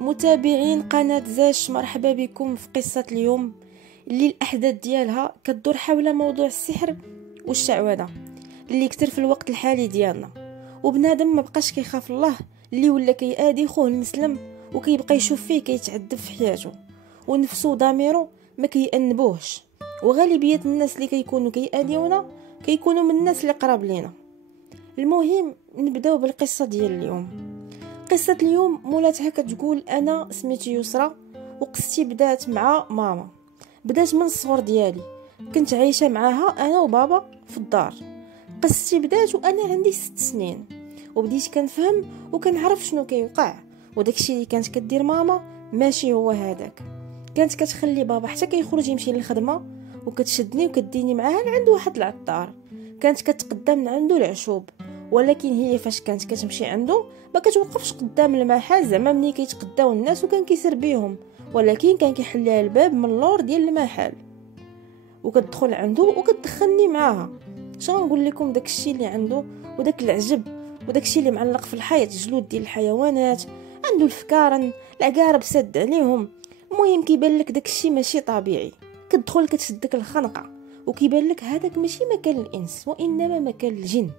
متابعين قناة زاش، مرحبا بكم في قصة اليوم اللي الأحداث ديالها كتدور حول موضوع السحر والشعوذة اللي كتر في الوقت الحالي ديالنا. وبنادم ما بقاش كيخاف الله اللي ولا كيادي خوه المسلم وكيبقى يشوف فيه كيتعذب في حياته، ونفسه وضميره ما كيأنبوهش. وغالبية الناس اللي كيكونوا كياديونا كيكونوا من الناس اللي قراب لينا. المهم نبداو بالقصة ديال اليوم. قصة اليوم مولاتها كتقول: أنا سميتي يسرى وقصتي بدات مع ماما. بدات من الصغر ديالي، كنت عايشة معاها أنا وبابا في الدار. قصتي بدات وأنا عندي 6 سنين، وبديت كنفهم وكنعرف شنو كيوقع، وداكشي اللي كانت كدير ماما ماشي هو هذاك. كانت كتخلي بابا حتى كيخرج يمشي للخدمة وكتشدني وكديني معاها لعند واحد العطار. كانت كتقدم من عنده العشوب، ولكن هي فاش كانت كتمشي عنده ما كتوقفش قدام المحل زعما ملي كيتقداو الناس وكان كيسر بيهم، ولكن كان كيحل لها الباب من اللور ديال المحل وكتدخل عنده وكتدخلني معاها. شنو نقول لكم، داكشي اللي عنده وداك العجب وداكشي اللي معلق في الحيط جلود ديال الحيوانات، عنده الفكارن العقارب سد عليهم. المهم كيبان لك داكشي ماشي طبيعي، كتدخل كتشدك الخنقه وكيبان لك هذاك ماشي مكان الانس وانما مكان الجن.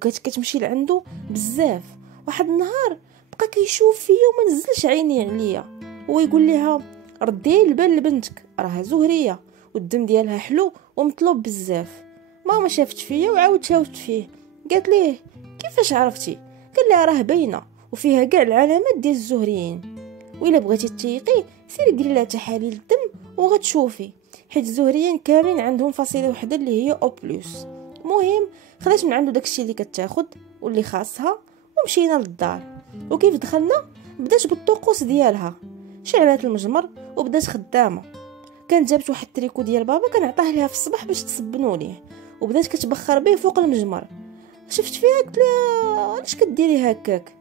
كتمشي لعنده بزاف. واحد النهار بقى كيشوف فيا وما نزلش عيني عليا، هو يقول لها: ردي البال لبنتك، راها زهريه والدم ديالها حلو ومطلوب بزاف. ماما شافت فيا وعاود شافت فيه، قالت ليه: كيفاش عرفتي؟ قال لها: راه باينه وفيها كاع العلامات ديال الزهريين، وإلا بغيتي تيقي سيري ديري لها تحاليل الدم وغتشوفي، حيت الزهريين كاملين عندهم فصيله وحده اللي هي او بلس. المهم خدات من عنده داكشي اللي كتاخد واللي خاصها ومشينا للدار. وكيف دخلنا بدات بالطقوس ديالها، شعلات المجمر وبدات خدامه. كانت جابت واحد التريكو ديال بابا كنعطيه ليها في الصباح باش تصبنوا ليه، وبدات كتبخر به فوق المجمر. شفت فيها قلت لها: علاش كديري هكاك؟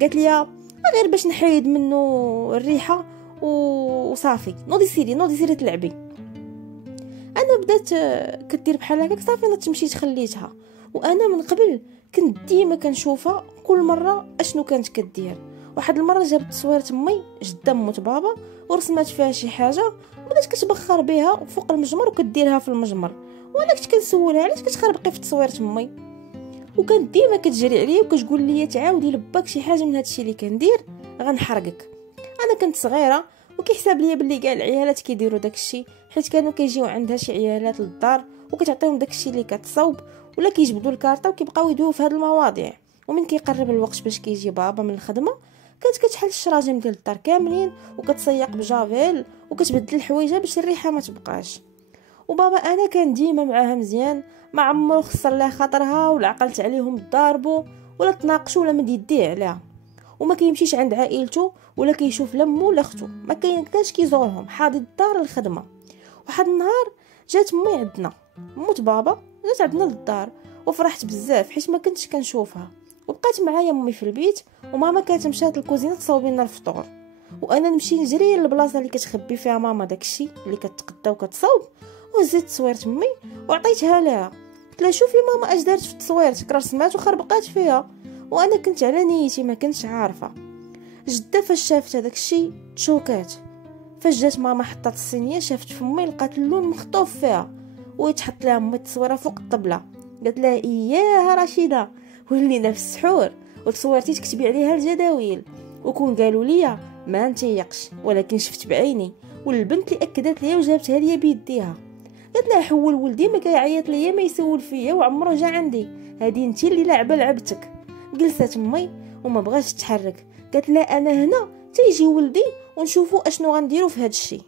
قالت لي: غير باش نحيد منه الريحه وصافي. نوضي سيري تلعبي. انا بدات كدير بحال هكاك، صافي انا مشيت خليتها. وانا من قبل كنت ديما كنشوفها كل مره اشنو كانت كدير. واحد المره جابت تصويره امي جده موت بابا ورسمات فيها شي حاجه وبدات كتبخر بها فوق المجمر وكديرها في المجمر. وانا كنت كنسولها: علاش كتخربقي في تصويره امي؟ وكانت ديما كتجري عليا وكتقول لي: تعاودي لباك شي حاجه من هادشي اللي كندير غنحرقك. انا كنت صغيره وكيحسب ليا بلي كاع العيالات كيديروا داكشي، حيت كانوا كيجيو عندها شي عيالات للدار وكتعطيهم داكشي اللي كتصاوب ولا كيجبدوا الكارطه وكيبقاو يدويو في هاد المواضيع. ومن كيقرب الوقت باش كيجي بابا من الخدمه كانت كتحل الشراجم ديال الدار كاملين وكتسيق بجافيل وكتبدل الحويجه باش الريحه ما تبقاش. وبابا انا كان ديما معاها مزيان، ما عمرو خسر لها خاطرها ولا عقلت عليهم ضاربوا ولا تناقشوا ولا مد يديه عليها. وما كيمشيش عند عائلته ولا كيشوف لمو ولا اختو، ما كاينش كيزورهم، حاضي الدار الخدمه. واحد النهار جات امي عندنا، موت بابا جات عندنا للدار، وفرحت بزاف حيت ما كنتش كنشوفها. وبقات معايا امي في البيت، وماما كانت مشات للكوزينه تصاوب لنا الفطور، وانا نمشي نجري للبلاصه اللي كتخبي فيها ماما داكشي اللي كتقدا وكتصاوب. وهزيت تصويره امي وعطيتها لها، قلت لها: شوفي ماما اش دارت في تصويرتك، راه سمعت وخربقات فيها. وانا كنت على نيتي ما كنتش عارفه. جده فاش شافت هذاك الشيء تشوكات. فاش جات ماما حطات الصينيه شافت فمي لقات اللون مخطوف فيها، ويتحط لها امي التصويره فوق الطبله. قالت لها: اياها رشيده، ولينا في السحور وتصويرتي تكتبي عليها الجداول. وكون قالوا لي ما نتيقش، ولكن شفت بعيني، والبنت اللي اكدت لي وجابتها لي بيديها. قالت لها: حول ولدي ما كيعيط ليا ما يسول فيا وعمره جا عندي، هذه انت اللي لعبه لعبتك. جلست امي وما بغاش تحرك. قالت لها: انا هنا تيجي ولدي ونشوفوا اشنو غنديروا في هذا الشيء.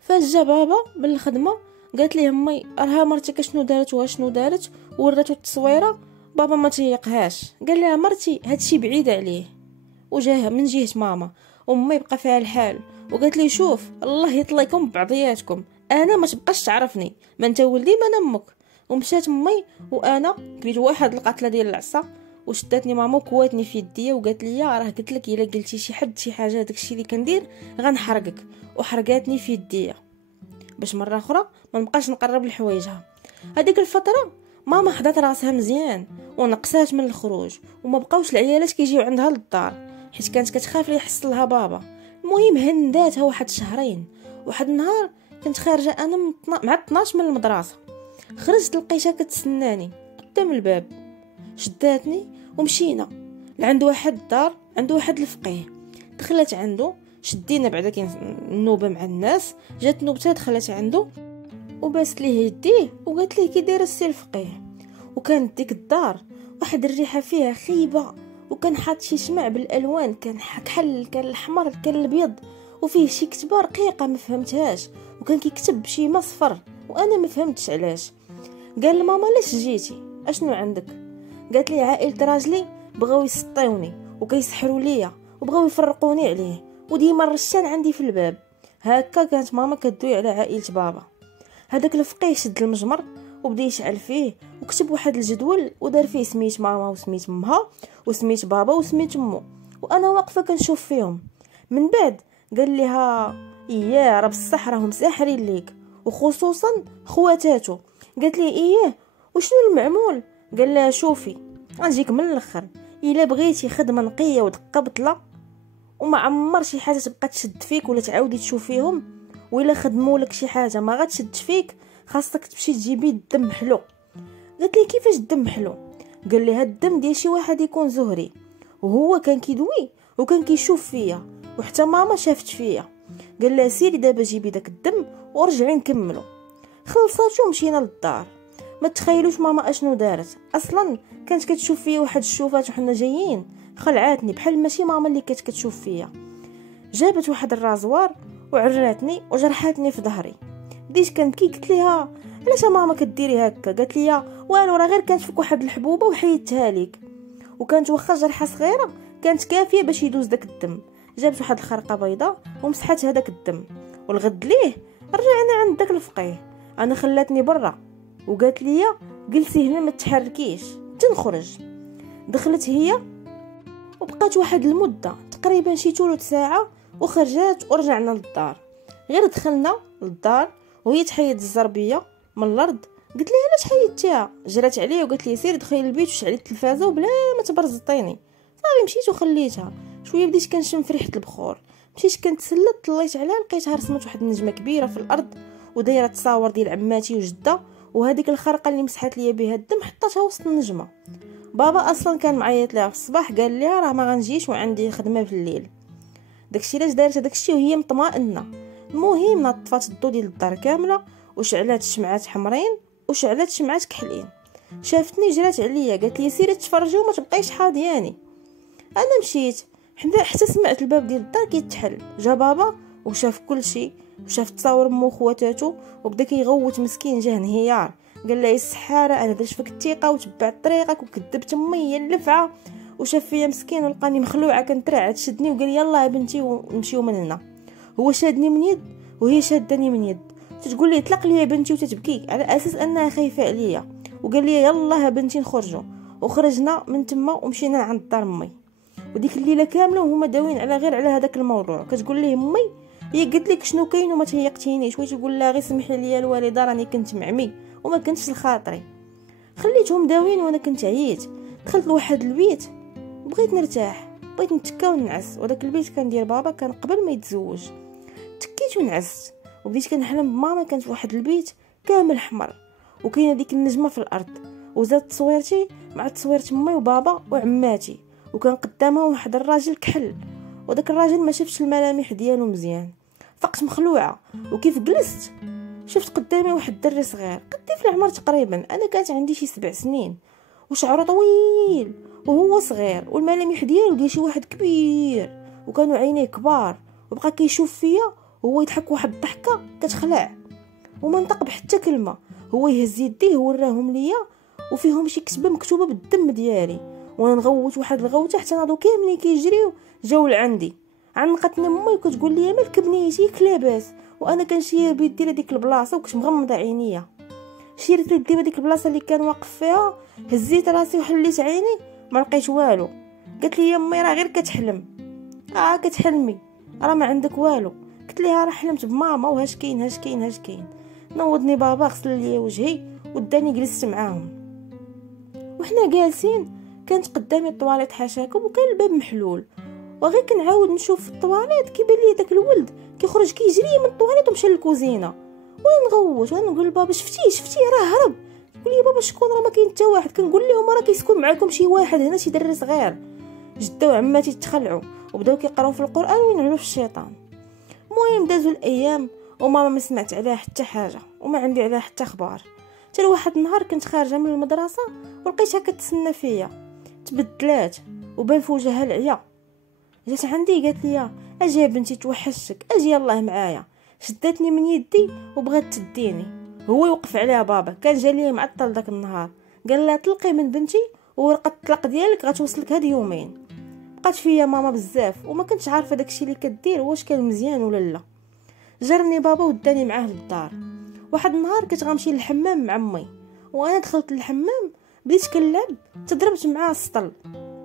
فاش جا بابا من الخدمه قالت لي امي: راه مرتك شنو دارت واشنو دارت، وراتو التصويره. بابا ما تيقهاش، قال لها: مرتي هادشي بعيد عليه. وجاه من جهه ماما. امي بقى فيها الحال وقالت لي: شوف الله يطليكم بعضياتكم، انا ما تبقاش تعرفني، ما انت ولدي ما انا امك. ومشات امي وانا كليت واحد القتله ديال العصا وشداتني ماما وكواتني في يديا وقالت لي: راه قلت لك الا قلتي شي حد شي حاجه داكشي اللي كندير غنحرقك. وحرقاتني في يديا باش مره اخرى ما نبقاش نقرب لحوايجها. هذيك الفتره ماما حضات راسها مزيان ونقصات من الخروج، وما بقاوش العيالات كيجيو عندها للدار. حيت كانت كتخاف لي يحصل لها بابا. المهم هنداتها واحد شهرين. واحد النهار كنت خارجه انا مع 12 من المدرسه، خرجت لقيتها كتسناني قدام الباب، شداتني ومشينا لعند واحد الدار، عنده واحد الفقيه. دخلت عنده، شدينا بعدا كاين النوبه مع الناس، جات نوبتها دخلت عنده وباست ليه يديه وقالت ليه كي داير السي الفقيه. وكانت ديك الدار واحد الريحه فيها خيبه، وكان حاط شي شمع بالالوان، كان كحل، كان الاحمر، كان الابيض، وفيه شي كتبه رقيقه ما فهمتهاش، وكان كيكتب بشي مصفر وانا ما فهمتش علاش. قال لماما علاش جيتي، اشنو عندك؟ قالت لي عائله راجلي بغاو يسطيوني وكيسحروا ليا وبغاو يفرقوني عليه، وديما الرشان عندي في الباب. هكا كانت ماما كدوي على عائله بابا. هذاك الفقيه شد المجمر وبدا يشعل فيه وكتب واحد الجدول ودار فيه سميت ماما وسميت امها وسميت بابا وسميت امو، وانا واقفه كنشوف فيهم. من بعد قال لها اياه راه بصح راهم ساحرين ليك، وخصوصا خواتاتو. قالت لي اياه وشنو المعمول؟ قال لها شوفي غنجيك من الاخر، الا بغيتي خدمه نقيه ودقه بطله وما عمر شي حاجه تبقى تشد فيك ولا تعاودي تشوفيهم، وإلا خدموا لك شي حاجه ما غاتشد فيك خاصك تمشي تجيبي الدم حلو. قالت لي كيفاش الدم حلو؟ قال لي هاد الدم ديال شي واحد يكون زهري، وهو كان كيدوي وكان كيشوف فيا وحتى ماما شافت فيا. قال لها سيري دابا جيبي داك الدم ورجعي نكملوا. خلصاتو ومشينا للدار. ما تخيلوش ماما اشنو دارت، اصلا كانت كتشوف فيا واحد الشوفات وحنا جايين، خلعاتني بحال ماشي ماما اللي كانت كتشوف فيا. جابت واحد الرازوار وعراتني وجرحاتني في ظهري. بديت كنبكي، قلت ليها علاش ماما كديري هكا؟ قالت لي والو راه غير كانت فيك واحد الحبوبه وحيدتها ليك، وكانت واخا جرحه صغيره كانت كافيه باش يدوز داك الدم. جابت واحد الخرقه بيضاء ومسحت هذاك الدم، والغد ليه رجعنا عند داك الفقيه. انا خلاتني برا وقالت لي جلسي هنا ما تحركيش تنخرج. دخلت هي وبقات واحد المده تقريبا شي ثلث ساعه وخرجت ورجعنا للدار. غير دخلنا للدار وهي تحيد الزربيه من الارض. قلت لها علاش حيدتيها؟ جرات عليا وقالت لي سير دخلي للبيت وشعلي التلفازه وبلا ما تبرزطيني. صافي مشيت وخليتها. شويه بديت كنشم في ريحه البخور، مشيت كنتسلى، طليت عليها لقيتها رسمت واحد النجمه كبيره في الارض ودايره تصاور ديال عماتي وجده، وهذيك الخرقه اللي مسحت ليا بها الدم حطيتها وسط النجمه. بابا اصلا كان معيط لها في الصباح، قال لها راه ما غنجيش وعندي خدمه في الليل. داكشي علاش دارت داكشي وهي مطمئنه. المهم نطفات الضو ديال الدار كامله وشعلات الشمعات حمرين وشعلات شمعات كحلين. شافتني جرات عليا قالت لي سيري تفرجي وما تبقايش حاضياني. انا مشيت حتى سمعت الباب ديال الدار كيتحل. جا بابا وشاف كل شيء وشاف تصاور مو خواتاتو وبدا كيغوت مسكين، جا انهيار. قال لها يا السحاره انا درت فيك الثقه وتبعت طريقك وكذبت امي هي اللفعه. وشاف فيا مسكين ولقاني مخلوعه كنترعد، شدني وقال يلا يا بنتي ونمشيو من هنا. هو شادني من يد وهي شادني من يد، تتقول لي اطلق لي يا بنتي وتتبكي على اساس انها خايفه عليا. وقال لي يلا يا بنتي نخرجوا. وخرجنا من تما ومشينا عند دار امي. وديك الليله كامله وهما داوين على غير على هذاك الموضوع. كتقول ليه امي هي قالت لك شنو كاين وما تهيقتينيش، واش تقول لها غير سمحي لي الوالده راني كنت معمي وما كنتش لخاطري. خليتهم داوين وانا كنت عييت. دخلت لواحد البيت بغيت نرتاح، بغيت نتكا ونعس، وداك البيت كان ديال بابا، كان قبل ما يتزوج. تكيت ونعست وبديت كنحلم بماما كانت في واحد البيت كامل حمر وكاينه ديك النجمه في الارض، وزاد تصويرتي مع تصويره امي وبابا وعماتي، وكان قدامها واحد الراجل كحل، وداك الراجل ما شافش الملامح ديالو مزيان. فقت مخلوعه وكيف جلست شفت قدامي واحد الدري صغير قدي في العمر تقريبا، انا كانت عندي شي 7 سنين، وشعره طويل وهو صغير، والملامح ديالو ديال شي واحد كبير، وكانوا عينيه كبار، وبقى كيشوف فيا وهو يضحك واحد الضحكه كتخلع وما نطق بحتى كلمه. هو يهز يديه وراهم ليا وفيهم شي كتبه مكتوبه بالدم ديالي، وانا نغوت واحد الغوته حتى ناضو كاملين كيجريو جاو لعندي. عنقتني امي وكتقول لي مالك بنيتي كلاباس، وانا كنشير بيدي لديك البلاصه وكنت مغمضه عينيا. شيرت لدي بديك البلاصه اللي كان واقف فيها، هزيت راسي وحليت عيني ما لقيت والو. قالت لي يا امي راه غير كتحلم. كتحلمي راه ما عندك والو. قلت لها راه حلمت بماما وهاش كاين هاش كاين هاش كاين. نوضني بابا غسل لي وجهي وداني جلست معاهم. وحنا جالسين كانت قدامي الطواليت حاشاكم وكان الباب محلول، وغير كنعاود نشوف في الطواليت كيبان لي داك الولد كيخرج كيجري من الطواليت ومشى للكوزينه، ونغوت ونقول لبابا شفتي راه هرب. يقول لي بابا شكون؟ راه ما كاين حتى واحد. كنقول لهم راه كيسكن معاكم شي واحد هنا، شي دري صغير. جده وعماتي تخلعوا وبداو كيقراو في القران وينعلوا في الشيطان. المهم دازوا الايام وماما ما سمعت عليها حتى حاجه وما عندي عليها حتى اخبار. حتى واحد النهار كنت خارجه من المدرسه ولقيتها كتسنى فيا، تبدلات وبان في وجهها العيا. جات عندي قالت لي اجي يا بنتي توحشتك، اجي يلاه معايا. شدتني من يدي وبغات تديني. هو يوقف عليها بابا، كان جا لي معطل داك النهار، قال لها طلقي من بنتي وورقه الطلاق ديالك غتوصلك هاد يومين. بقات فيا ماما بزاف وما كنتش عارفه داكشي اللي كدير واش كان مزيان ولا لا. جرني بابا وداني معاه للدار. واحد النهار كنت غنمشي للحمام مع امي، وانا دخلت للحمام بديت كنلعب، تضربت مع السطل،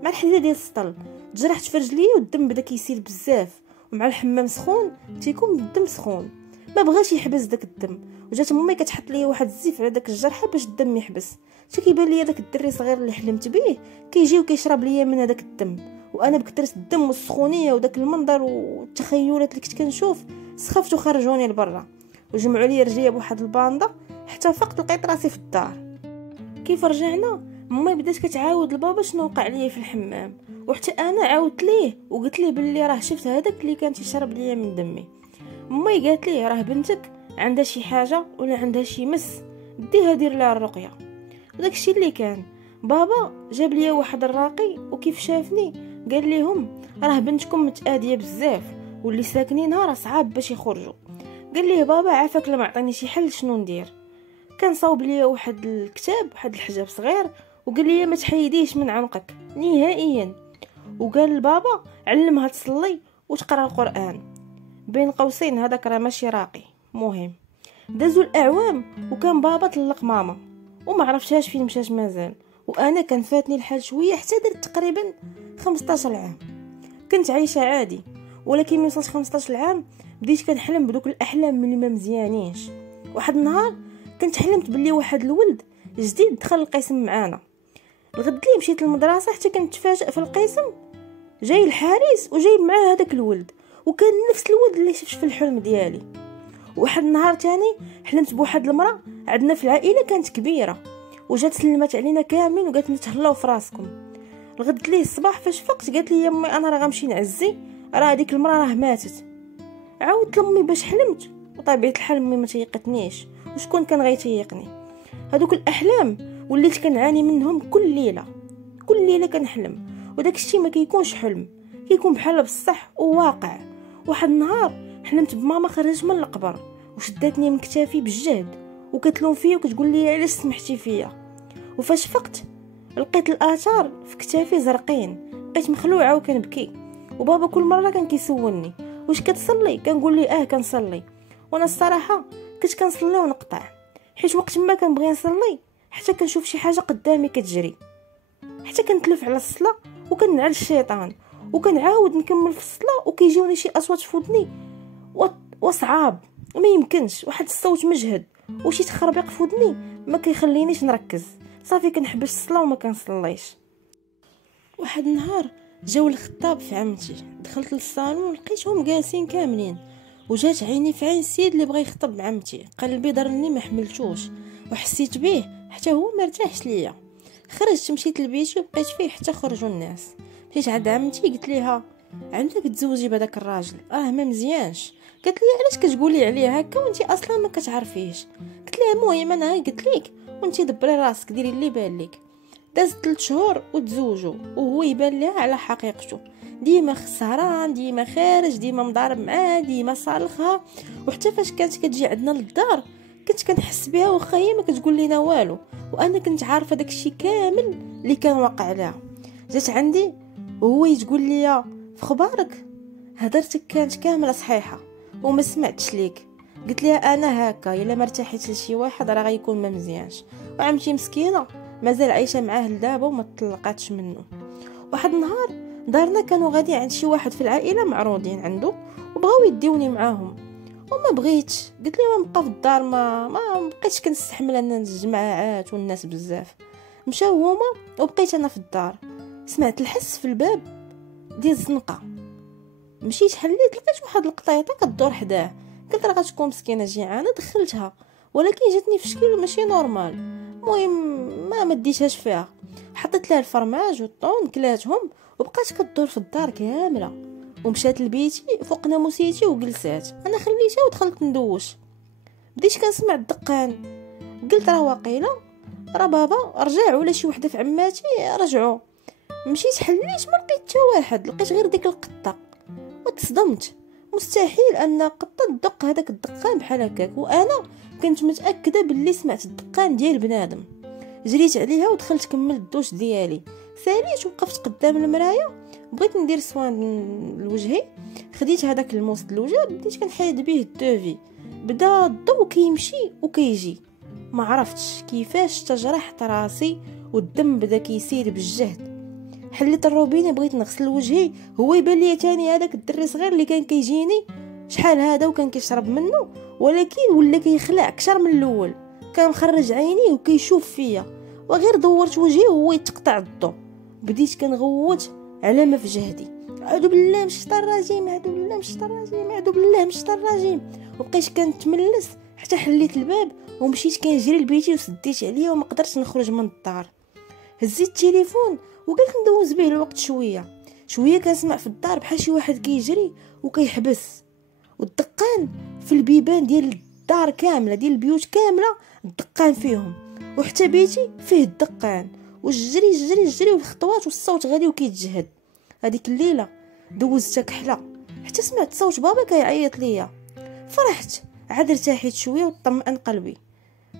مع الحديده ديال السطل، تجرحت في رجلي والدم بدا كيسيل بزاف. ومع الحمام سخون تيكون الدم سخون، ما بغاش يحبس داك الدم. وجات امي كتحط لي واحد الزيف على داك الجرحه باش الدم يحبس. حتى كيبان لي داك الدري صغير اللي حلمت به كيجي وكيشرب ليا من هذاك الدم. وانا بكثره الدم والسخونيه وداك المنظر والتخيلات اللي كنت كنشوف سخفت وخرجوني لبرا وجمعوا لي رجليا بواحد الباندا حتى فقت لقيت راسي في الدار. كيف رجعنا امي بدات كتعاود لبابا شنو وقع لي في الحمام، وحتى انا عاودت ليه وقلت ليه باللي راه شفت هذاك اللي كان تيشرب ليا من دمي. امي قالت ليه راه بنتك عندها شي حاجه ولا عندها شي مس، ديها دير لها الرقيه. وداك الشيء اللي كان بابا جاب لي واحد الراقي، وكيف شافني قال ليهم راه بنتكم متاديه بزاف واللي ساكنينها راه صعاب باش يخرجوا. قال ليه بابا عافاك لما عطيني شي حل شنو ندير. كان صاوب لي واحد الكتاب، واحد الحجاب صغير، وقال لي ما تحيديش من عنقك نهائيا. وقال لبابا علمها تصلي وتقرا القران. بين قوسين هذاك راه ماشي راقي. مهم دازوا الاعوام وكان بابا طلق ماما وما عرفتهاش فين مشات مازال، وانا كان فاتني الحال شويه حتى درت تقريبا 15 عام. كنت عايشه عادي، ولكن من وصلت 15 عام بديت كنحلم بدوك الاحلام اللي ما مزيانينش. واحد النهار كنت حلمت باللي واحد الولد جديد دخل القسم معانا. الغد اللي مشيت للمدرسه حتى كنت تفاجئ في القسم جاي الحارس وجايب معاه هذاك الولد، وكان نفس الولد اللي شفت في الحلم ديالي. واحد النهار تاني حلمت بواحد المراه عندنا في العائله كانت كبيره، وجات سلمت علينا كاملين وقالت لنا تهلاو في راسكم. الغد ليه الصباح فاش فقت قالت لي امي انا راه غنمشي نعزي، راه هذيك المراه راه ماتت. عاودت لامي باش حلمت، وطبيعه الحال امي ما تيقتنيش، وشكون كان غيتيقني؟ هذوك الاحلام وليت كنعاني منهم كل ليله كنحلم، وداك الشيء ما كيكونش حلم، كيكون بحال بصح وواقع. واحد النهار حلمت بماما خرجت من القبر وشدتني من كتافي بالجهد وكتلوم فيا وكتقول لي علاش سمحتي فيا. وفاش فقت لقيت الاثار في كتافي زرقين، بقيت مخلوعه وكنبكي. وبابا كل مره كان كيسولني واش كتصلي، كنقول لي كنصلي. وانا الصراحه كنت كنصلي ونقطع، حيت وقت ما كنبغي نصلي حتى كنشوف شي حاجه قدامي كتجري، حتى كنتلف على الصلاه وكنعل الشيطان، وكنعاود نكمل في الصلاه وكيجيوني شي اصوات في ودني وصعاب ما يمكنش، واحد الصوت مجهد وشي تخربيق في ودني ما كيخلينيش نركز. صافي كنحبس الصلاه وما كنصليش. واحد النهار جاو الخطاب في عمتي، دخلت للصالون لقيتهم جالسين كاملين، وجات عيني في عين السيد اللي بغى يخطب عمتي. قلبي ضرني ما حملتوش وحسيت به حتى هو ما ارتاحش ليا. خرجت مشيت لبيتي وبقيت فيه حتى خرجوا الناس. مشيت عند عمتي قلت ليها عندك تزوجي بهذاك الراجل راه ما مزيانش. قالت لي علاش كتقولي عليه هكا وانتي اصلا ما كتعرفيش؟ قلت لها المهم انا قلت لك وانتي دبري راسك ديري اللي بان لك. داز 3 شهور وتزوجوا وهو يبان لها على حقيقته، ديما سهران، ديما خارج، ديما مضارب معاه، ديما صالخها. وحتى فاش كانت كتجي عندنا للدار كنت كنحس بها واخا هي ما كتقول لينا والو، وانا كنت عارفه داكشي كامل اللي كان واقع لها. جات عندي وهو يتقول لي في خبارك هضرتك كانت كامله صحيحه وما سمعتش ليك. قلت لها انا هكا الا ما ارتحيتش لشي واحد راه غيكون ما مزيانش. وعمتي مسكينه مازال عايشه معاه لدابا وما طلقاتش منه. واحد النهار دارنا كانوا غادي عند شي واحد في العائله معروضين عنده وبغاو يديوني معاهم وما بغيتش. قلت لهم نبقى في الدار، ما بقيتش كنستحمل ان الجماعات والناس بزاف. مشاو هما وبقيت انا في الدار. سمعت الحس في الباب ديال الزنقه، مشيت حليت لقيت واحد القطيطه كدور حداه. قلت راه غتكون مسكينه جيعانه، دخلتها ولكن جاتني في شكل ماشي نورمال. المهم ما ديتهاش فيها، حطيت لها الفرماج والطون كلاتهم وبقات كدور في الدار كامله. ومشات لبيتي فوق ناموسيتي وجلسات. انا خليتها ودخلت ندوش. بديت كنسمع الدقان، قلت راه واقيلا راه بابا رجع ولا شي وحده في عماتي رجعوا. مشيت حليت ما لقيت حتى واحد، لقيت غير ديك القطه وتصدمت. مستحيل ان قطه تدق هذاك الدقان بحال هكاك، وانا كنت متاكده باللي سمعت الدقان ديال بنادم. جريت عليها ودخلت كملت الدوش ديالي. ساليت وقفت قدام المرايه، بغيت ندير سوان لوجهي. خديت هذاك الموس د الوجه بديت كنحيد به الدوفي. بدا الضو كيمشي وكيجي، ما عرفتش كيفاش تجرحت راسي والدم بدا كيسير بالجهد. حليت الروبينه بغيت نغسل وجهي، هو يبان لي تاني هذاك الدري صغير اللي كان كيجيني شحال هذا وكان كيشرب منه، ولكن ولا كيخلع اكثر من الاول. كان مخرج عينيه وكيشوف فيا، وغير دورت وجهي وهو يتقطع الضو. بديت كنغوت على ما في جهدي، اعوذ بالله من الشيطان الرجيم، اعوذ بالله من الشيطان الرجيم، اعوذ بالله من الشيطان الرجيم. وبقيت كنتملس حتى حليت الباب ومشيت كنجري لبيتي وسديت عليا وما قدرتش نخرج من الدار. هزيت التليفون وقلت ندوز به الوقت شويه كنسمع في الدار بحال شي واحد كيجري وكيحبس. والدقان في البيبان ديال الدار كامله، ديال البيوت كامله الدقان فيهم، وحتى بيتي فيه الدقان. وجري جري جري والخطوات والصوت غادي وكيتجهد. هذيك الليله دوزتها كحله حتى سمعت صوت بابا كيعيط ليا. فرحت عاد ارتاحيت شويه وطمئن قلبي.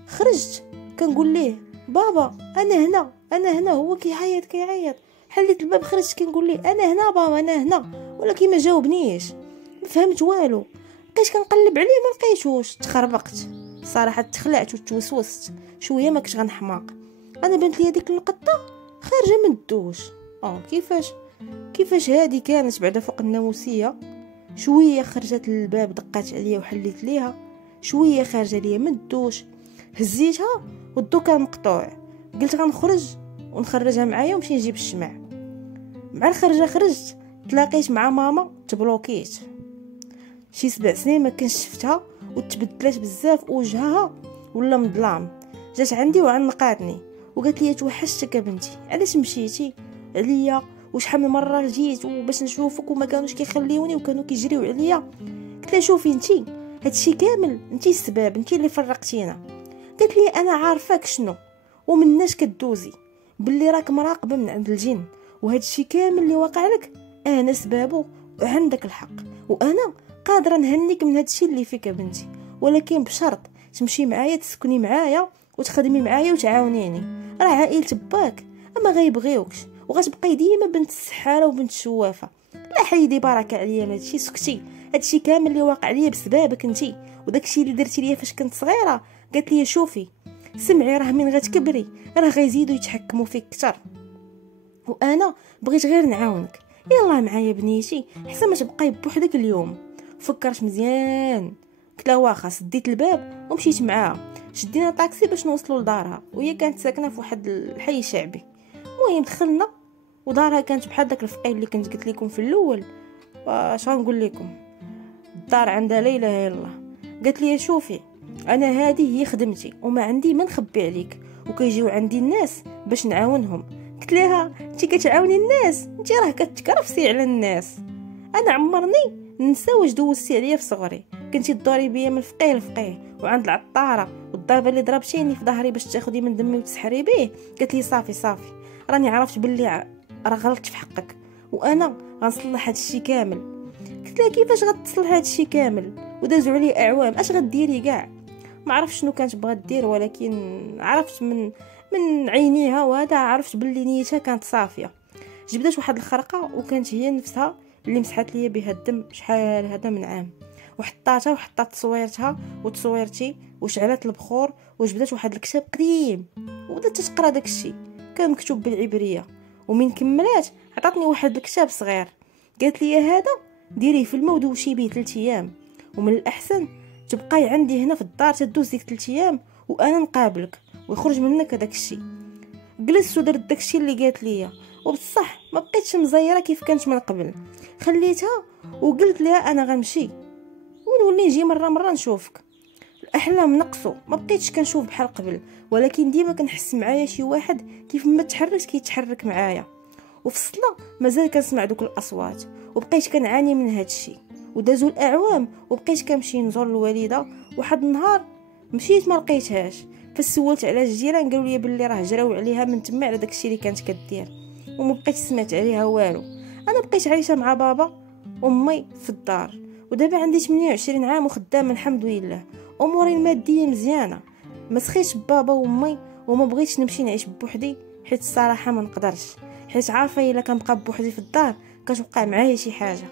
خرجت كنقول ليه بابا انا هنا. هو كيعيط. حليت الباب خرجت كنقول ليه انا هنا بابا انا هنا، ولكن ما جاوبنيش. ما فهمت والو. بقيت كنقلب عليه ما لقيتوش. تخربقت صراحه، تخلعت وتوسوست شويه، ما كنتش غنحماق. انا بنت لي هذيك القطه خارجه من الدوش. كيفاش هذه كانت بعدا فوق الناموسيه. شويه خرجت للباب دقات عليا وحليت ليها. شويه خارجه ليا من الدوش، هزيتها والضو كان مقطوع. قلت غنخرج ونخرجها معايا ونمشي نجيب الشمع. مع الخرجه خرجت تلاقيت مع ماما تبلوكيت. شي 7 سنين ما كنت شفتها وتبدلت بزاف، وجهها ولا مظلام. جات عندي وعنقاتني وقالت لي توحشتك يا بنتي، علاش مشيتي عليا وشحال من مره جيت وباش نشوفك وما كانوش كيخليوني وكانوا كيجريو عليا. قلت لها شوفي انتي هادشي كامل انتي السبب، انتي اللي فرقتينا. قالت لي انا عارفاك شنو ومناش كدوزي، باللي راك مراقبه من عند الجن، وهادشي كامل اللي واقع لك انا سبابه وعندك الحق، وانا قادره نهنيك من هادشي اللي فيك يا بنتي، ولكن بشرط تمشي معايا تسكني معايا وتخدمي معايا وتعاونيني. راه عائلة باك اما غيبغيوكش وغتبقاي ديما بنت السحاره وبنت الشوافه. لا حيدي بركه عليا من هادشي، سكتي. هادشي كامل اللي واقع ليا بسببك انتي، وداكشي اللي درتي ليا فاش كنت صغيره. قالت لي شوفي سمعي، راه من غتكبري راه غيزيدوا يتحكموا فيك اكثر، وانا بغيت غير نعاونك. يلا معايا بنيتي حسن ما تبقاي بوحدك اليوم. فكرت مزيان، قلت لها واخا. سديت الباب ومشيت معاها. شدينا طاكسي باش نوصلوا لدارها، وهي كانت ساكنه في واحد الحي شعبي. المهم دخلنا ودارها كانت بحال داك الفقيه اللي كنت قلت لكم في الاول. واش غنقول لكم، الدار عندها لا اله الا الله. قالت لي شوفي انا هذه هي خدمتي وما عندي ما نخبي عليك، وكيجيو عندي الناس باش نعاونهم. قلت لها انتي كتعاوني الناس؟ انتي راه كتكرفسي على الناس. انا عمرني ننسى واش دوزتي عليا في صغري. كنتي تدوري بيا من الفقيه للفقيه وعند العطاره، والضربه اللي ضربتيني في ظهري باش تاخدي من دمي وتسحري به. قالت لي صافي راني عرفت باللي راه غلطت في حقك، وانا غنصلح هذا الشيء كامل. قلت لها كيفاش غتصلح هذا الشيء كامل ودازوا عليه اعوام؟ اش غديري كاع؟ ما عرفتش شنو كانت بغات دير، ولكن عرفت من عينيها وهذا عرفت باللي نيتها كانت صافيه. جبدات واحد الخرقه وكانت هي نفسها اللي مسحت ليا بها الدم شحال هذا من عام، وحطاتها وحطات تصويرتها وتصويرتي وشعلات البخور، وجبدات واحد الكتاب قديم وبدات تقرا داك الشيء. كان مكتوب بالعبريه، ومن كملات عطاتني واحد الكتاب صغير. قالت لي هذا ديريه في الماء ودوشي به 3 ايام، ومن الاحسن تبقاي عندي هنا في الدار تدوز ديك 3 ايام وانا نقابلك ويخرج منك هذاك الشيء. جلست ودرت داك الشيء اللي قالت لي، وبصح ما بقيتش مزيره كيف كانت من قبل. خليتها وقلت لها انا غنمشي ونولي نجي مره نشوفك. الاحلام نقصوا، ما بقيتش كنشوف بحال قبل، ولكن ديما كنحس معايا شي واحد كيف ما تحركت كيتحرك معايا. وفي الصلاه مازال كنسمع دوك الاصوات، وبقيت كنعاني من هذا الشيء. ودازوا الاعوام وبقيت كنمشي نزور الوالده. واحد النهار مشيت ما لقيتهاش، فسولت على الجيران قالوا لي بلي راه جراو عليها من تما على داكشي اللي كانت كدير، وما بقيتش سمعت عليها والو. انا بقيت عايشه مع بابا وامي في الدار، ودابا عندي 28 عام وخدامه الحمد لله. اموري الماديه مزيانه، ما سخيتش بابا وامي وما بغيتش نمشي نعيش بوحدي، حيت الصراحه ما نقدرش، حيت عارفه الا كنبقى بوحدي في الدار كتوقع معايا شي حاجه.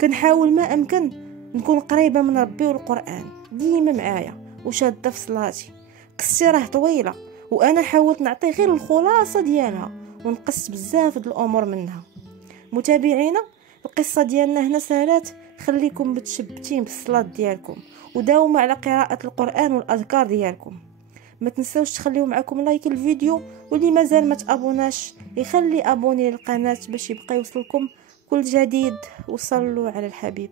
كنحاول ما امكن نكون قريبه من ربي والقران ديما معايا وشاده في صلاتي. قصتي راه طويله وانا حاولت نعطي غير الخلاصه ديالها، ونقصت بزاف د الامور منها. متابعينا، القصه ديالنا هنا سالات. خليكم متشبتين بالصلاه ديالكم وداوموا على قراءه القران والاذكار ديالكم. ما تنسوش تخليو معكم لايك الفيديو، واللي مازال ما تابوناش يخلي ابوني للقناه باش يبقى يوصلكم كل جديد. وصلوا على الحبيب.